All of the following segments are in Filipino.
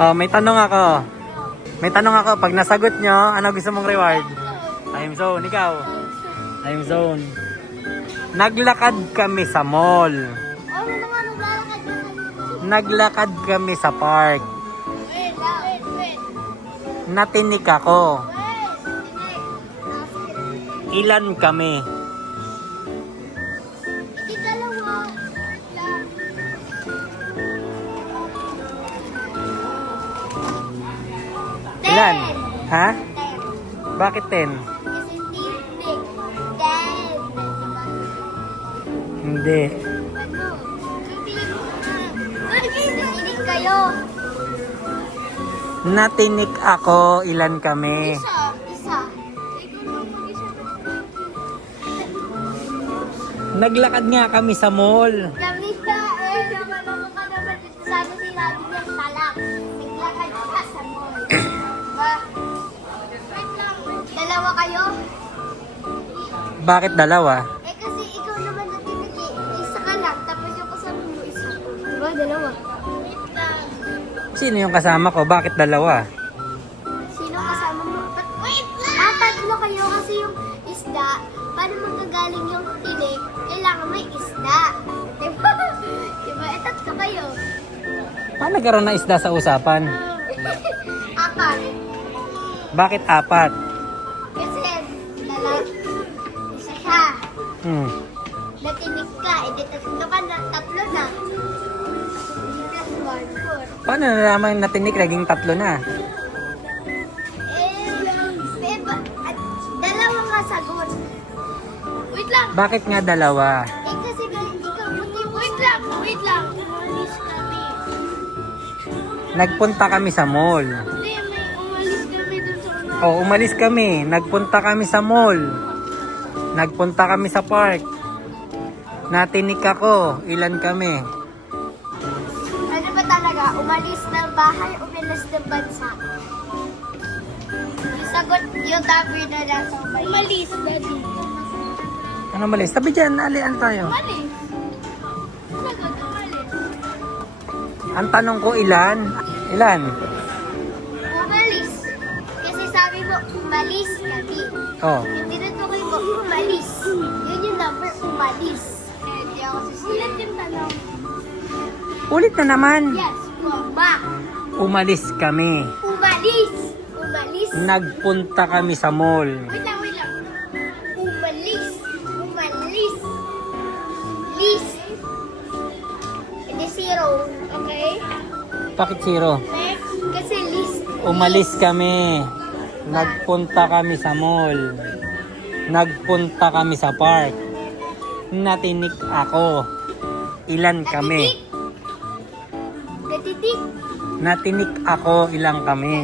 Oh, may tanong ako. May tanong ako. Pag nasagot nyo, ano gusto mong reward? Time zone. Ikaw? Time zone. Naglakad kami sa mall. Oh, ano naman, naglalakad na kami. Naglakad kami sa park. Wait. Natinik ako. Wait. Ilan kami? Hindi dalawa. Lang. Ilan? Ha? 10. Bakit 10? Kasi tinik. 10. Hindi. Ano? Tinik kayo. Natinik ako. Ilan kami? Isa. Ikaw lang mag-isa. Naglakad nga kami sa mall. Lamita eh. Nakaloko ka naman dito. Sana sinabi niya talak. Naglakad ka sa mall. Ba? Wait lang. Dalawa kayo? Bakit dalawa? Eh kasi ikaw naman natinigi. Isa ka lang. Tapos yung kasama mo isa. Diba? Dalawa. Wait lang. Sino yung kasama ko? Bakit dalawa? Sino kasama mo? Wait lang! Tatlo kayo kasi yung isda. Paano magagaling yung tinik? Kailangan may isda. Diba? Diba? Eh, tatlo kayo. Paano nagkaroon na isda sa usapan? Apat. Bakit apat? Kasi, isa siya. Natinig ka. Eh, di tatlo ka na. Tatlo na. Plus 1, 4. Paano nalaman natinik naging tatlo na? At dalawa nga sagot. Wait lang. Bakit nga dalawa? Eh kasi ikaw puti. Wait lang. Umalis kami. Nagpunta kami sa mall. Hindi, may umalis kami dun sa una. Oh, umalis kami. Nagpunta kami sa mall. Nagpunta kami sa park. Natinik ako. Ilan kami? Ano ba talaga? Umalis ng bahay, umalis ng bansa? Yung sagot, yung tabi na nasa bahay. Umalis, daddy. Ano malis? Tabi dyan. Alian tayo. Umalis. Sagot, umalis. Ang tanong ko ilan? Ilan? Umalis. Kasi sabi mo, umalis kami. Oh. Yung tinutukoy mo, umalis. Yun yung number, umalis. Eh, di ako susulat yung tanong. Ulit na naman. Yes, ba? Umalis kami. Umalis. Umalis. Nagpunta kami sa mall. Wait lang. Umalis. List. Hindi zero. Okay? Bakit zero? Next. Kasi list. Umalis kami. Nagpunta kami sa mall. Nagpunta kami sa park. Natinik ako. Ilan kami? Natitik. Natinik ako. Ilan kami?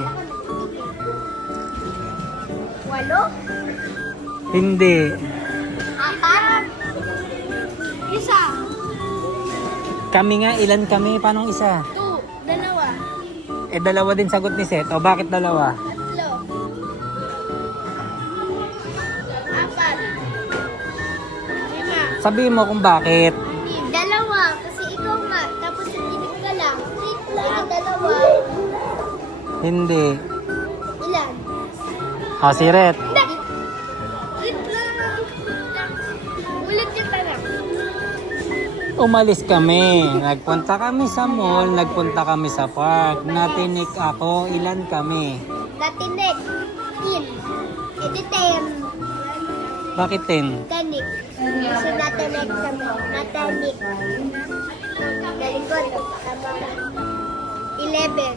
8. Hindi. 4. Isa. Kami nga. Ilan kami? Paano isa? 2. Dalawa. Eh, dalawa din sagot ni Seth. O, bakit dalawa? 3. 4. 5. Sabihin mo kung bakit. Dalawa. Kasi ikaw nga. Tapos natinig ka lang. Dalawa. Hindi. Ilan? O, si Ret. Hindi. Wait lang. Ulit yung tanong. Umalis kami. Nagpunta kami sa mall. Nagpunta kami sa park. Natinik ako. Ilan kami? Natinig. 10. Edi 10. Bakit 10? Tanik. So, natinig kami. Natanik. Galikod. Tama ka. 11.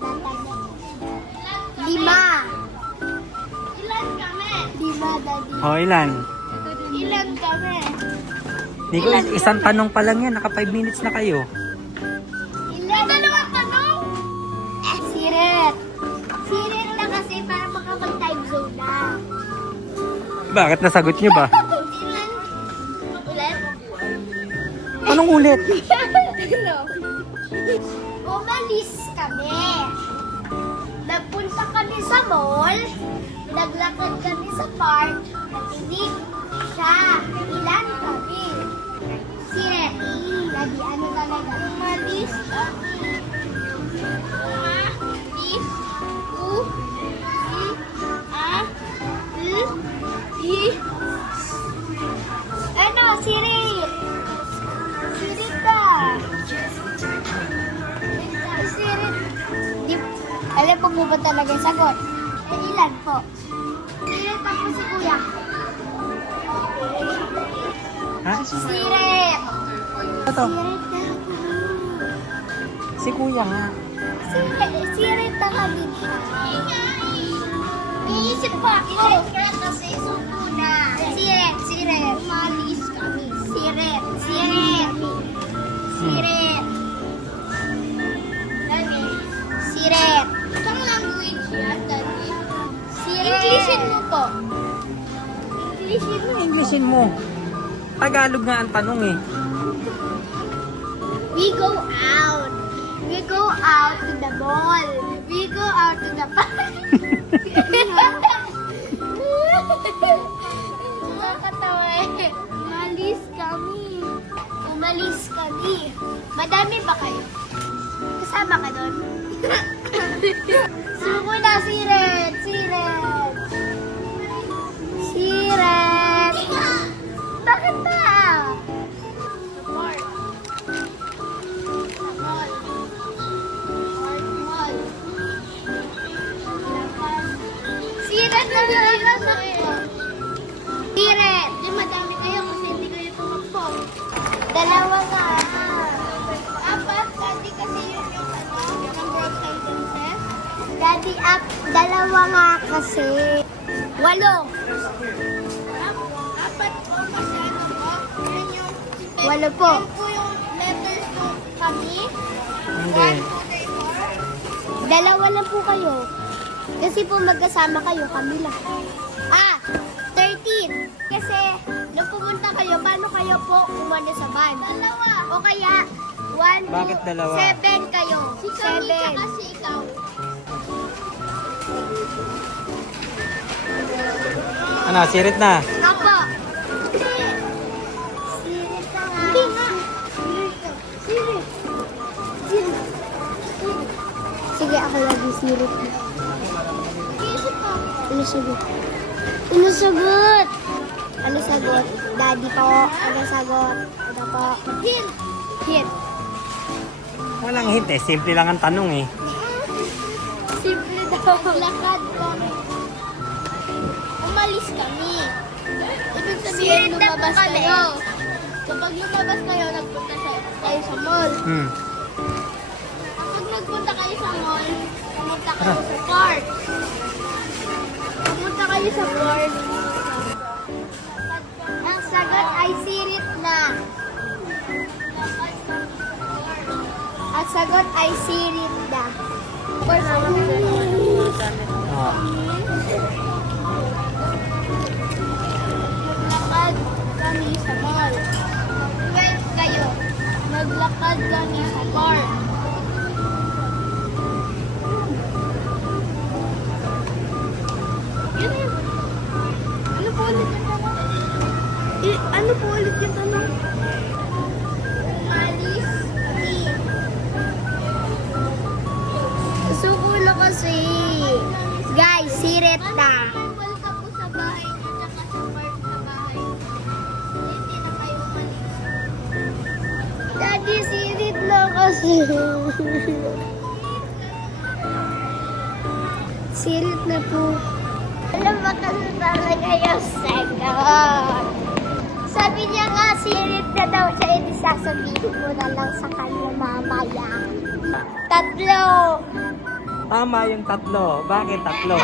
Natanik. 5. Ilan kami? 5, daddy. O, ilan? Ilan kami? Di ko, isang tanong pa lang yan. Naka 5 minutes na kayo. Ilan? Dalawang tanong? Siret. Siret na kasi para makapag-time zone na. Bakit nasagot nyo ba? Ilan? Ulit? Anong ulit? Ano? Umalis kami. Nagpunta kami sa mall. Naglakad kami sa park. Natinig siya. Ilan kami? Siret. Lagi ano talaga? Umalis kami. Alam po ba talaga yung sagot? Eh, ilan po? Siret na po si Kuya. Ha? Siret! Ito, Siret na po. si kuya nga. Siret na kami siya. Iisip ko ako. Siret kasi sumuna. Siret. Umalis kami. Siret. Dami. Siret. Itong language yan, Dami. Siret. Englishin mo po. Englishin mo. Tagalog nga ang tanong eh. We go out. We go out to the mall. We go out to the park. Nakakatawa eh. Umalis kami. Madami ba kayo? Kasama ka doon? Suko na, Siret! Bakit ba? Support. Siret na Siret! Di madami kayo kasi hindi kayo tumakbo. Dalawa nga. Apat, Daddy kasi yun yung number of sentences. Daddy, dalawa nga kasi. 8. Apat po kasi ano po? Yun yung 8 po. Yan po yung letters po kami. Hindi. 1, 2, 3, 4. Dalawa lang po kayo. Kasi po magkasama kayo, kami lang. 13. Kasi nung pumunta kayo, paano kayo po umano sa van? Dalawa. O kaya, 1, 2, Bakit dalawa? 7 kayo. Si kami, tsaka si ikaw. Ano, sirit na. Apo. Sirit na nga. Hindi nga. Sirit. Sige, ako lagi sirit na. Ano sagot? Ano sagot? Daddy po. Ano sagot? Ano po? Hint. Walang hint eh. Simple lang ang tanong eh. Simple daw. Lakad kami. Umalis kami. Ibig sabihin, lumabas kayo. Kapag lumabas kayo, nagpunta kayo sa mall. Pag nagpunta kayo sa mall, pumunta kayo sa park. Pumunta kayo sa park. Ang sagot ay sirit na. Ang sagot ay sirit na. Oh. Naglakad kami sa mall. Kayo. Naglakad kami sa park. Ano po ulit yung tanong? Umalis kami. Suko na kasi. Guys, sirit na. Balik ka po sa bahay niyo, tsaka sa park sa bahay. Hindi na kayo umalis. Daddy, sirit na kasi. Sirit na po. Alam mo kasi talaga yung sagot. Sabi niya nga, sirit na daw siya. Hindi sasabihin mo na lang sa kanya mamaya. 3. Tama yung 3. Bakit 3?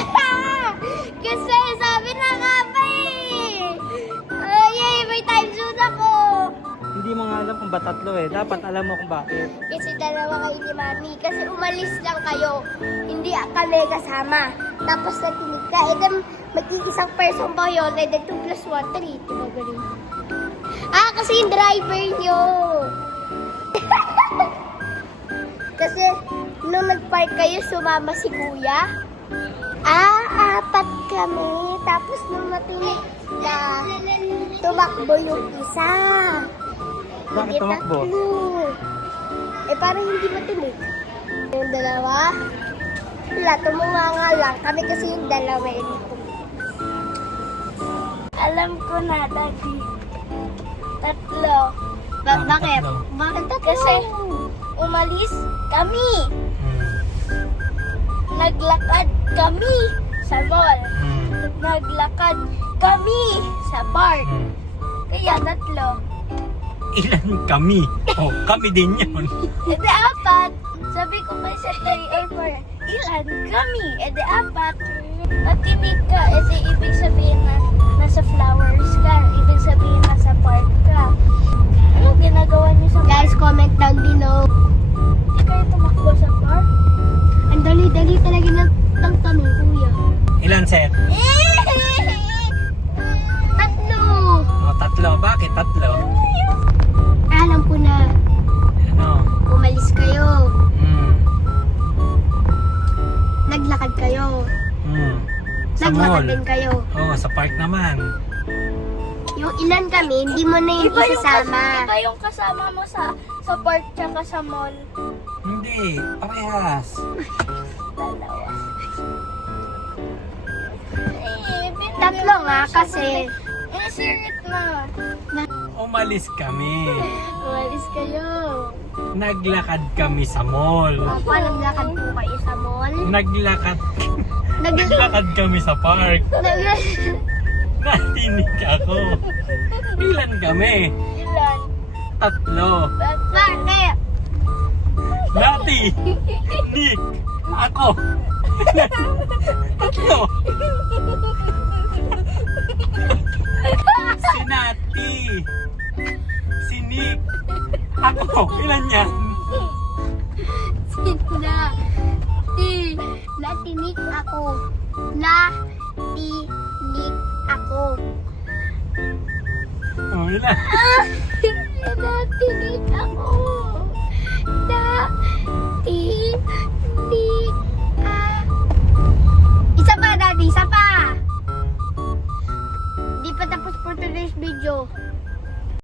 Kasi sabi na nga ba eh. Ay, may time zone ako. Hindi mo nga alam kung ba 3 eh. Dapat alam mo kung bakit. Kasi dalawa kayo ni Mami. Kasi umalis lang kayo. Hindi kami kasama. Tapos natinig ka. E then, mag-iisang person pa yun. E then 2 plus 1, 3. Diba ganun? Kasi yung driver nyo. Kasi, nung nag-park kayo, sumama si Kuya. 4 kami. Tapos nung matinig ka, tumakbo yung isa. Bakit Hindi tumakbo? 3. Parang hindi matinig. Yung dalawa, wala, tumunganga lang. Kami kasi yung dalawa yun. Alam ko na, Daddy. 3. Bakit? Bakit 3? Kasi umalis kami. Naglakad kami sa mall. Hmm. Naglakad kami sa park. Hmm. Kaya 3. Ilan kami? Oh, kami din yun. E di 4. Sabi ko kay Sir A4, ilan kami? E di 4. Natinig ka, e di ibig sabihin na nasa flowers ka. Ibig sabihin nasa park ka. Anong ginagawa niyo sa park? Guys, comment down below. Hindi kayo tumakbo sa park? Ang dali-dali talaga ng tanong, kuya. Ilan set? 3. Oh, 3. Bakit 3? Alam ko na, Ano? umalis kayo. Hmm. Naglakad kayo. Hmm. Sa Naglakad mall. din kayo. Oh, sa park naman. Yung ilan kami, hindi mo na yung isasama. Iba yung kasama mo sa park tsaka sa mall. Hindi, parehas. Dalawa. Tatlo nga kasi. Sirit na. Umalis kami. Umalis kayo. Naglakad kami sa mall. Opo, naglakad po kayo sa mall. Naglakad kami sa park. Natinig ako. Ilan kami? Ilan? 3. Bakit? Nati, Nick, ako. 3. Si Nati, si Nick, ako. Ilan yan? Sina. Natinik ako. Natinik ako. Oh, ilan? Natinik ako.